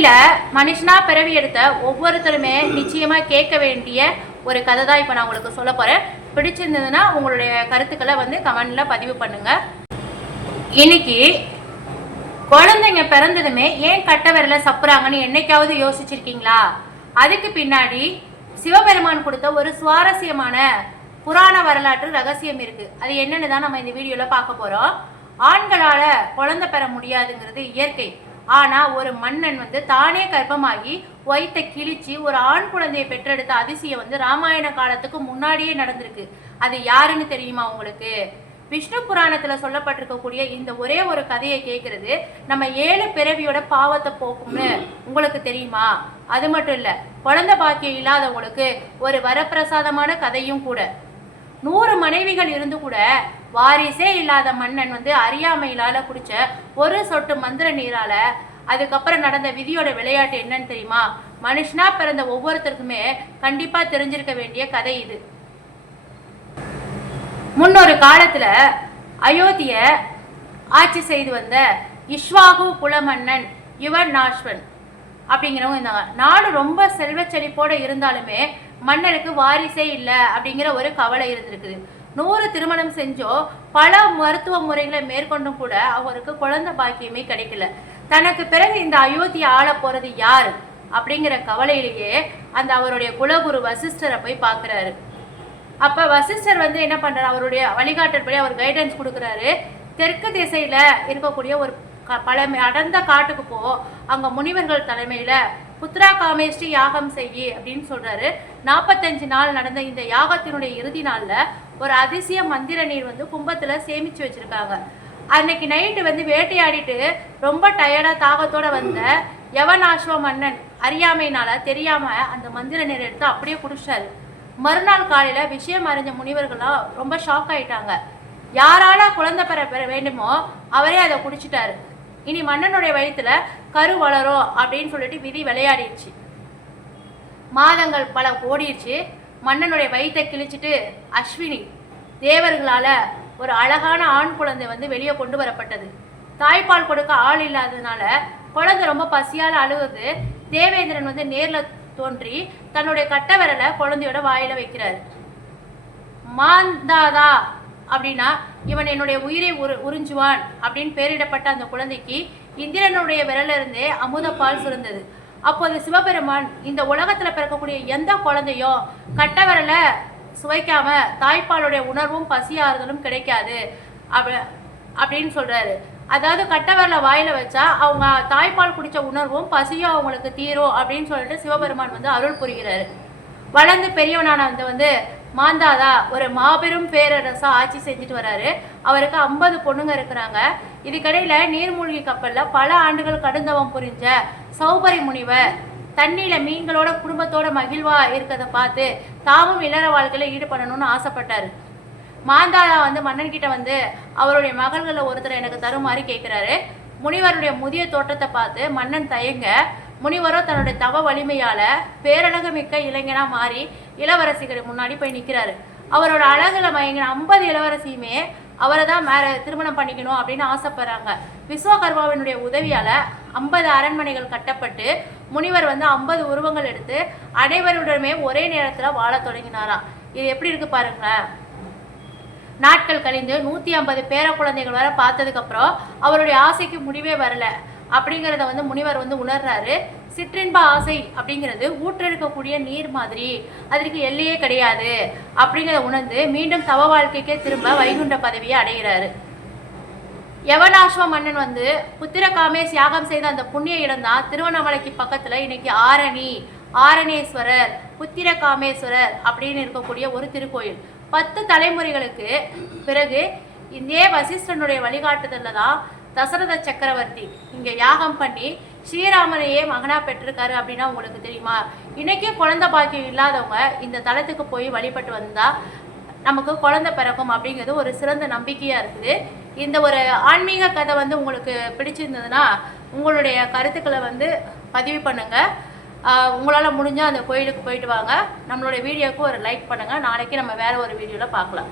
பூமியில மனுஷனா பிறவி எடுத்த ஒவ்வொருத்தருமே நிச்சயமா கேட்க வேண்டிய ஒரு கதை தான் இப்போ நான் உங்களுக்கு சொல்ல போறேன். பிடிச்சிருந்ததுன்னா உங்களுடைய கருத்துக்களை வந்து கமெண்ட்ல பதிவு பண்ணுங்க. இன்னைக்கு குழந்தைங்க பிறந்ததுமே ஏன் கட்ட விரல சப்புறாங்கன்னு என்னைக்காவது யோசிச்சிருக்கீங்களா? அதுக்கு பின்னாடி சிவபெருமான் கொடுத்த ஒரு சுவாரஸ்யமான புராண வரலாற்று ரகசியம் இருக்கு. அது என்னன்னு தான் நம்ம இந்த வீடியோல பார்க்க போறோம். ஆண்களால குழந்தை பெற முடியாதுங்கிறது இயற்கை. ஆனா ஒரு மன்னன் வந்து தானே கர்ப்பமாகி வயிற்றை கிழிச்சு ஒரு ஆண் குழந்தையை பெற்றெடுத்த அதிசயம் வந்து ராமாயண காலத்துக்கு முன்னாடியே நடந்திருக்கு. அது யாருன்னு தெரியுமா உங்களுக்கு? விஷ்ணு புராணத்துல சொல்லப்பட்டிருக்கக்கூடிய இந்த ஒரே ஒரு கதையை கேட்கறது நம்ம 7 பிறவியோட பாவத்தை போக்கும்னு உங்களுக்கு தெரியுமா? அது மட்டும் இல்ல, குழந்தை பாக்கியம் இல்லாதவங்களுக்கு ஒரு வரப்பிரசாதமான கதையும் கூட. 100 மனைவிகள் இருந்து கூட வாரிசே இல்லாத மன்னன் வந்து அறியாமையிலால குடிச்ச ஒரு சொட்டு மந்திர நீரால அதுக்கப்புறம் நடந்த விதியோட விளையாட்டு என்னன்னு தெரியுமா? மனுஷனா பிறந்த ஒவ்வொருத்தருக்குமே கண்டிப்பா தெரிஞ்சிருக்க வேண்டிய கதை இது. முன்னொரு காலத்துல அயோத்திய ஆட்சி செய்து வந்த இஷ்வாகு குல மன்னன் யுவன் நாஷ்வன் அப்படிங்கிறவங்க இருந்தாங்க. நாடு ரொம்ப செல்வ செழிப்போட இருந்தாலுமே மன்னனுக்கு வாரிசே இல்லை அப்படிங்கிற ஒரு கவலை இருந்திருக்குது. 100 திருமணம் செஞ்சோ பல மருத்துவ முறைகளை மேற்கொண்டும் கூட அவருக்கு குழந்தை பாக்கியமே கிடைக்கல. தனக்கு பிறகு இந்த அயோத்தியை ஆள போறது யாரு அப்படிங்கிற கவலையிலேயே அந்த அவருடைய குலகுரு வசிஷ்டரை போய் பார்க்குறாரு. அப்ப வசிஷ்டர் வந்து என்ன பண்றாரு, அவருடைய வழிகாட்டற்படி அவர் கைடன்ஸ் கொடுக்குறாரு. தெற்கு திசையில இருக்கக்கூடிய ஒரு பழமை அடர்ந்த காட்டுக்கு போ, அங்க முனிவர்கள் தலைமையில புத்ரா காமேஷ்டி யாகம் செய்யி அப்படின்னு சொல்றாரு. 45 நாள் நடந்த இந்த யாகத்தினுடைய இறுதி நாள்ல ஒரு அதிசய மந்திர நீர் வந்து கும்பத்துல சேமிச்சு வச்சிருக்காங்க. அன்னைக்கு நைட்டு வந்து வேட்டையாடிட்டு ரொம்ப டயர்டா தாகத்தோட வந்த யவனாஸ்வ மன்னன் அறியாமையினால தெரியாம அந்த மந்திர நீர் எடுத்து அப்படியே குடிச்சாரு. மறுநாள் காலையில விஷயம் அறிஞ்ச முனிவர்கள்லாம் ரொம்ப ஷாக் ஆயிட்டாங்க. யாரால குழந்தை பெற வேண்டுமோ அவரே அதை குடிச்சிட்டாரு. இனி மன்னனுடைய வயிற்றுல கரு வளரும் அப்படின்னு சொல்லிட்டு விதி விளையாடிடுச்சு. மாதங்கள் பல ஓடிடுச்சு. மன்னனுடைய வயிற்றை கிழிச்சிட்டு அஸ்வினி தேவர்களால ஒரு அழகான ஆண் குழந்தை வந்து வெளியே கொண்டு வரப்பட்டது. தாய்ப்பால் கொடுக்க ஆள் இல்லாததுனால குழந்தை ரொம்ப பசியால அழுகுது. தேவேந்திரன் வந்து நேர்ல தோன்றி தன்னுடைய கட்ட விரலை குழந்தையோட வாயில வைக்கிறாரு. மாந்தாதா அப்படின்னா இவன் என்னுடைய உயிரை உறிஞ்சுவான் அப்படின்னு பெயரிடப்பட்ட அந்த குழந்தைக்கு இந்திரனுடைய விரல இருந்தே அமுதப்பால் சுரந்தது. அப்போது சிவபெருமான் இந்த உலகத்துல பிறக்கக்கூடிய எந்த குழந்தையும் கட்ட விரல சுவைக்காம தாய்ப்பாலுடைய உணர்வும் பசியாறுதலும் கிடைக்காது அப்படின்னு சொல்றாரு. அதாவது கட்ட விரல வாயில வச்சா அவங்க தாய்ப்பால் குடிச்ச உணர்வும் பசியும் அவங்களுக்கு தீரும் அப்படின்னு சொல்லிட்டு சிவபெருமான் வந்து அருள் புரிகிறாரு. வளர்ந்து பெரியவனான வந்து மாந்தாதா ஒரு மாபெரும் பேரரசா ஆட்சி செஞ்சுட்டு வராரு. அவருக்கு 50 பொண்ணுங்க இருக்கிறாங்க. இதுக்கடையில நீர்மூழ்கி கப்பல்ல பல ஆண்டுகள் கடுந்தவம் புரிஞ்ச சௌபரி முனிவர் தண்ணியில மீன்களோட குடும்பத்தோட மகிழ்வா இருக்கிறத பார்த்து தாமும் இல்லற வாழ்க்கையில ஈடுபடணும்னு ஆசைப்பட்டாரு. மாந்தாதா வந்து மன்னன் கிட்ட வந்து அவருடைய மகள்களை ஒருத்தர் எனக்கு தருமாறி கேட்கிறாரு. முனிவருடைய முதிய தோற்றத்தை பார்த்து மன்னன் தயங்க, முனிவரோ தன்னுடைய தவ வலிமையால பேரழகு மிக்க இளைஞனா மாறி இளவரசிகள் முன்னாடி போய் நிற்கிறாரு. அவரோட அழகுல மயங்கின 50 இளவரசியுமே அவரை தான் திருமணம் பண்ணிக்கணும் அப்படின்னு ஆசைப்படுறாங்க. விஸ்வகர்மாவினுடைய உதவியால 50 அரண்மனைகள் கட்டப்பட்டு முனிவர் வந்து 50 உருவங்கள் எடுத்து அனைவருடனே ஒரே நேரத்துல வாழ தொடங்கினாராம். இது எப்படி இருக்கு பாருங்களேன். நாட்கள் கழிந்து 150 பேர குழந்தைகள் வர பார்த்ததுக்கு அப்புறம் அவருடைய ஆசைக்கு முடிவே வரல அப்படிங்கிறத வந்து முனிவர் வந்து உணர்றாரு. சிற்றின்ப ஆசை அப்படிங்கிறது ஊற்றெடுக்கக்கூடிய நீர் மாதிரி, அதற்கு எல்லையே கிடையாது அப்படிங்கிறத உணர்ந்து மீண்டும் தவ வாழ்க்கைக்கே திரும்ப வைகுண்ட பதவியை அடைகிறாரு. யவனாஸ்வ மன்னன் வந்து புத்திர காமேஷ் யாகம் செய்த அந்த புண்ணிய இடம் தான் திருவண்ணாமலைக்கு பக்கத்துல இன்னைக்கு ஆரணேஸ்வரர் புத்திர காமேஸ்வரர் அப்படின்னு இருக்கக்கூடிய ஒரு திருக்கோயில். 10 தலைமுறைகளுக்கு பிறகு இதே வசிஷ்டனுடைய வழிகாட்டுதல்ல தான் தசரத சக்கரவர்த்தி இங்க யாகம் பண்ணி ஸ்ரீராமனையே மகனா பெற்றிருக்காரு அப்படின்னா உங்களுக்கு தெரியுமா? இன்னைக்கும் குழந்தை பாக்கியம் இல்லாதவங்க இந்த தலத்துக்கு போய் வழிபட்டு வந்தா நமக்கு குழந்தை பிறக்கும் அப்படிங்கிறது ஒரு சிறந்த நம்பிக்கையா இருக்குது. இந்த ஒரு ஆன்மீக கதை வந்து உங்களுக்கு பிடிச்சிருந்ததுன்னா உங்களுடைய கருத்துக்களை வந்து பதிவு பண்ணுங்க. உங்களால் முடிஞ்சால் அந்த கோயிலுக்கு போயிட்டு வாங்க. நம்மளுடைய வீடியோவுக்கு ஒரு லைக் பண்ணுங்கள். நாளைக்கு நம்ம வேறு ஒரு வீடியோவில் பார்க்கலாம்.